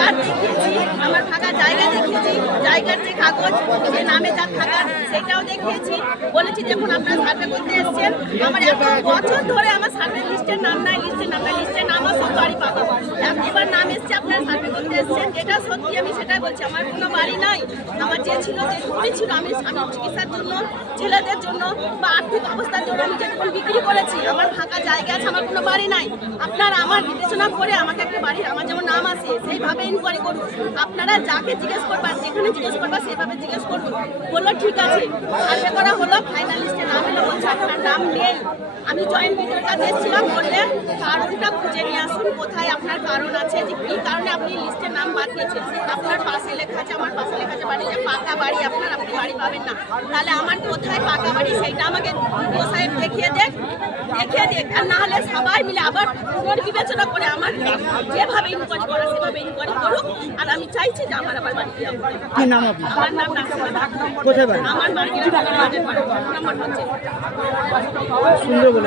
Card দেখিয়েছি, আমার থাকা জায়গা দেখিয়েছি, জায়গার যে কাগজ, যে নামে যার থাকার সেটাও দেখিয়েছি। বলেছি দেখুন আপনারা সার্ভে করতে এসেছেন, আমার এত বছর ধরে আমার সার্ভে লিস্টের নাম নাই, লিস্টের নাম আছে বাড়ি পাবো। এবার নাম এসছে আপনারা সার্ভে করতে এসেছেন, যেটা সত্যি আমি সেটাই বলছি। আমার কোনো বাড়ি নাই, আমার যে ছিল যে জমি ছিল আমি চিকিৎসার জন্য, ছেলেদের জন্য বা আর্থিক অবস্থার জন্য আমি যেটুকু বিক্রি করেছি। আমার ফাঁকা জায়গা আছে, আমার কোনো বাড়ি নাই। আপনারা আমার বিবেচনা করে আমাকে একটা বাড়ি, আমার যেমন নাম আছে সেইভাবে ইনকোয়ারি করুন। আপনারা যাকে জিজ্ঞেস করবেন, যেখানে জিজ্ঞেস করবা সেইভাবে জিজ্ঞেস করুন। বললো ঠিক আছে, সার্ভে করা হলো, ফাইনাল লিস্টে নাম এলো, বলছে আপনার নাম নেই। আমি জয়েন্ট ভিডিওর কাছে এসেছিলাম, বললেন কারণটা খুঁজে নিয়ে আসুন, কোথায় আপনার কারণ আছে, যে কী কারণে আপনি লিস্টের নাম বাদ দিয়েছেন। আপনার পাশে লেখা আছে, আমার পাশে লেখা আছে বাড়িতে পাকা বাড়ি, আপনি বাড়ি পাবেন না। তাহলে আমার কোথায় পাকা বাড়ি সেইটা আমাকে সাহেব দেখিয়ে দেখ, আর না হলে সবাই মিলে আবার পুনর্বিবেচনা করে আমার যেভাবে ইনকোয়ারি করা সেভাবে ইনকোয়ারি করুক। আর আমি চাইছি যে আমার আবার বাড়ি দেওয়া। কি নাম আপনার? আমার নাম নাসিমা। কোথায় বাড়ি? আমার বাড়ি নম্বর হচ্ছে সুন্দর বলে